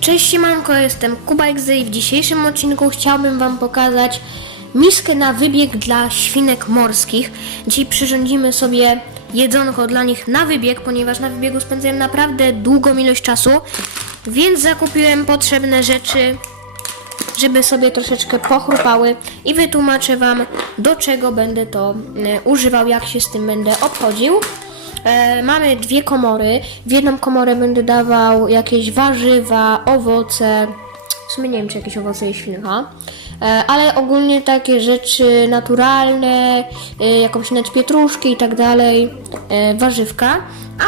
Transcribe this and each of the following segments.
Cześć siemanko, jestem KubaXD i w dzisiejszym odcinku chciałbym Wam pokazać miskę na wybieg dla świnek morskich. Dzisiaj przyrządzimy sobie jedzonko dla nich na wybieg, ponieważ na wybiegu spędzają naprawdę długą ilość czasu, więc zakupiłem potrzebne rzeczy, żeby sobie troszeczkę pochrupały i wytłumaczę Wam, do czego będę to e, używał, jak się z tym będę obchodził. E, mamy dwie komory. W jedną komorę będę dawał jakieś warzywa, owoce. W sumie nie wiem, czy jakieś owoce jest świnka. E, ale ogólnie takie rzeczy naturalne, e, jakąś net pietruszki i tak dalej, e, warzywka.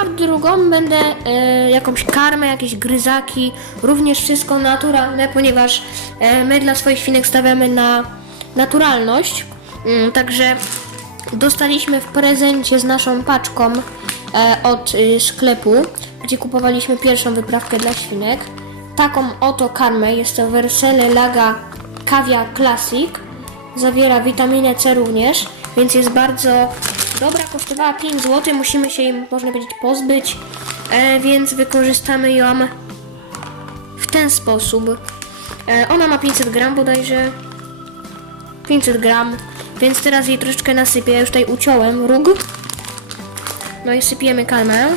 A w drugą będę e, jakąś karmę, jakieś gryzaki, również wszystko naturalne, ponieważ e, my dla swoich świnek stawiamy na naturalność. Mm, także dostaliśmy w prezencie z naszą paczką od y, sklepu, gdzie kupowaliśmy pierwszą wyprawkę dla świnek. Taką oto karmę, jest to Versele Laga Cavia Classic. Zawiera witaminę C również, więc jest bardzo dobra. Kosztowała 5 zł, musimy się jej, można powiedzieć, pozbyć, e, więc wykorzystamy ją w ten sposób. E, ona ma 500 gram bodajże. 500 gram, więc teraz jej troszeczkę nasypię. Ja już tutaj uciąłem róg. No i sypiemy kalmę.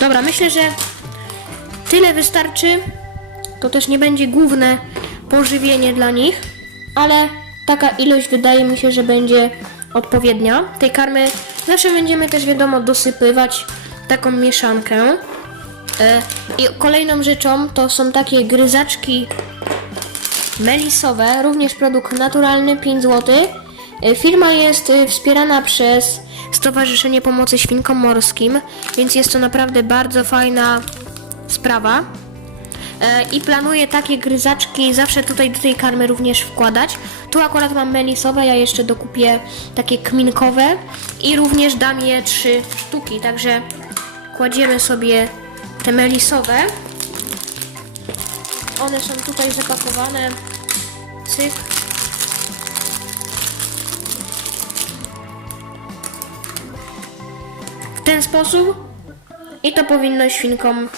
Dobra, myślę, że tyle wystarczy. To też nie będzie główne pożywienie dla nich, ale taka ilość wydaje mi się, że będzie odpowiednia. Tej karmy zawsze będziemy też wiadomo dosypywać taką mieszankę. E, I kolejną rzeczą to są takie gryzaczki melisowe, również produkt naturalny, 5 zł. E, Firma jest e, wspierana przez Stowarzyszenie Pomocy Świnkom Morskim, więc jest to naprawdę bardzo fajna sprawa. E, I planuję takie gryzaczki zawsze tutaj do tej karmy również wkładać. Tu akurat mam melisowe, ja jeszcze dokupię takie kminkowe i również dam je trzy sztuki, także kładziemy sobie te melisowe. One są tutaj zapakowane. Cyk. W ten sposób i to powinno świnkom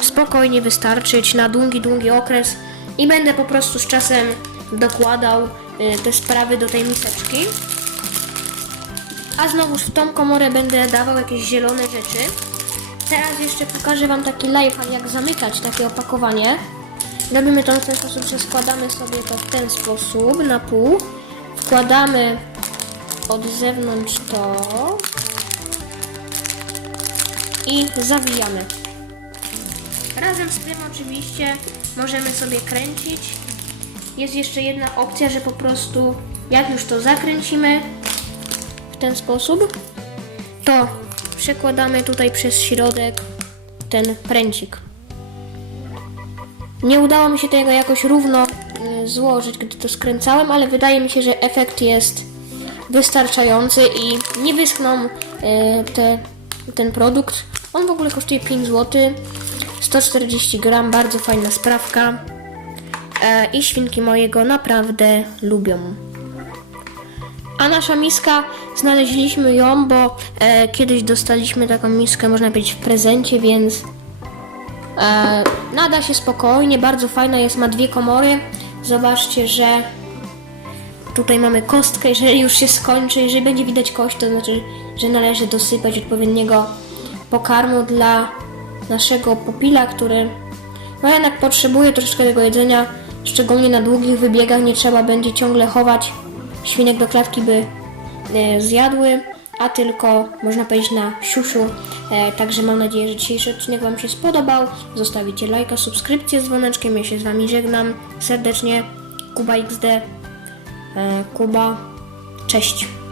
spokojnie wystarczyć na długi, długi okres i będę po prostu z czasem dokładał y, te sprawy do tej miseczki. A znowuż w tą komorę będę dawał jakieś zielone rzeczy. Teraz jeszcze pokażę Wam taki live, jak zamykać takie opakowanie. Robimy to w ten sposób, że składamy sobie to w ten sposób na pół. Wkładamy od zewnątrz to i zawijamy. Razem z tym oczywiście możemy sobie kręcić. Jest jeszcze jedna opcja, że po prostu jak już to zakręcimy w ten sposób, to przekładamy tutaj przez środek ten pręcik. Nie udało mi się tego jakoś równo y, złożyć, gdy to skręcałem, ale wydaje mi się, że efekt jest wystarczający i nie wyschną y, te, ten produkt. On w ogóle kosztuje 5 zł, 140 gram, bardzo fajna sprawka e, i świnki mojego naprawdę lubią. A nasza miska, znaleźliśmy ją, bo e, kiedyś dostaliśmy taką miskę, można powiedzieć, w prezencie, więc nada się spokojnie, bardzo fajna jest, ma dwie komory. Zobaczcie, że tutaj mamy kostkę, jeżeli już się skończy, jeżeli będzie widać kość, to znaczy, że należy dosypać odpowiedniego pokarmu dla naszego pupila, który no jednak potrzebuje troszeczkę tego jedzenia, szczególnie na długich wybiegach nie trzeba będzie ciągle chować. Świnek do klatki, by e, zjadły, a tylko można powiedzieć na siusiu. E, także mam nadzieję, że dzisiejszy odcinek Wam się spodobał. Zostawicie lajka, subskrypcję z dzwoneczkiem. Ja się z Wami żegnam serdecznie. Kuba XD. E, Kuba. Cześć.